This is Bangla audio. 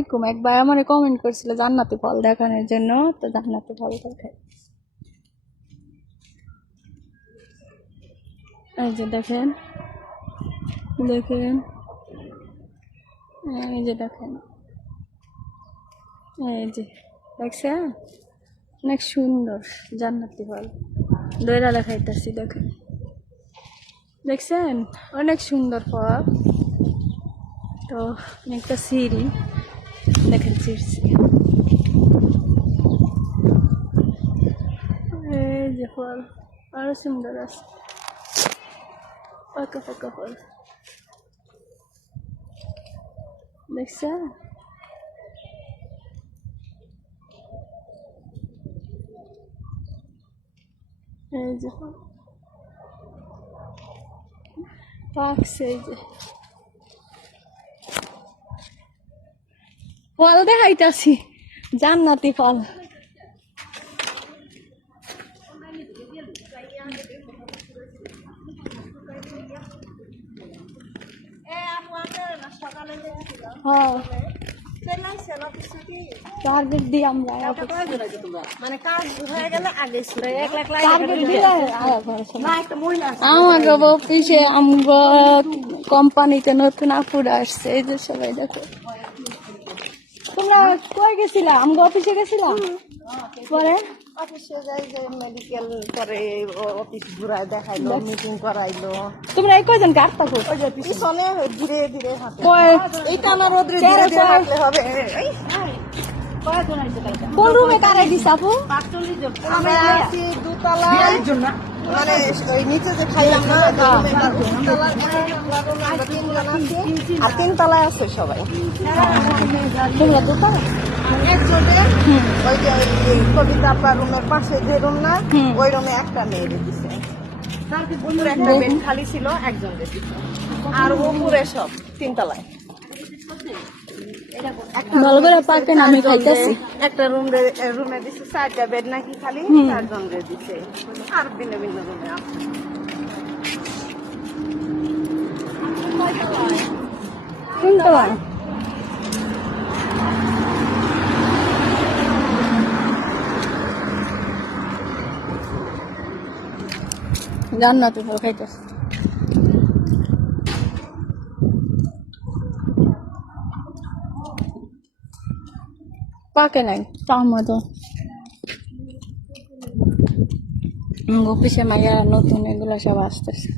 আলাইকুম একবার আমারে কমেন্ট করছিল জান্নাতি ফল দেখানোর জন্য, তো জান্নাতি ফল দেখাই। এই যে দেখেন, দেখেন, এই যে দেখেন, এই যে দেখছেন, অনেক সুন্দর জান্নাতি ফল দইরা দেখাইতেছি। দেখেন, দেখছেন অনেক সুন্দর ফল। তো একটা সিঁড়ি দেখেন, চিরছি এই যে ফল আরো সুন্দর আছে, পাকা পাকা ফল দেখছেন। এই যে ফল পাকছে, এই যে ফল দেখাইতাছি জান্নাতি ফল। হ্যাঁ টার্গেট দিই আমরা, মানে কাজ হয়ে গেলে আগে টার্গেট দিলে আমাকে অফিসে আমগো কোম্পানিতে নতুন আপুরা আসছে, এই যে সবাই দেখো। তোমরা কই গেছিলা? আমগো অফিসে গেছিলাম পরে অফিসে যাই, যে মেডিকেল করে অফিস ঘুরায় দেখাইলো, মিটিং করাইলো। তোমরা এই কয়জন গাড় থাকো? পিছনে ধীরে ধীরে হাঁটে। কয় এইটা আমার রোদ্রে ধীরে ধীরে হাঁটলে হবে। কোন রুমে কারাই দিস আপু? আমরা আছি দুতলায়, মানে ওই নিচে যে খাইলাম না, আর তিনতলায় আছে সবাই। তোমরা দোতলা? একজনে ওই যে কবিতা আপার রুমের পাশে যে রুম না, ওই রুমে একটা মেয়ে দিছে। একটা বেড খালি ছিল, একজন দিছে। আর উপরে সব তিনতলায়। ভালো করে পাকেন, আমি খাইতেছি। একটা রুমে দিছে 4টা বেড নাকি খালি, 4 জন দিছে। আর ভিন্ন ভিন্ন রুমে আছে। তিনতলা জান্নাতি ফল খাইতেছি। পাকে নাই টমেটো। অফিসে মাইয়া নতুন এগুলো সব আসতেছে।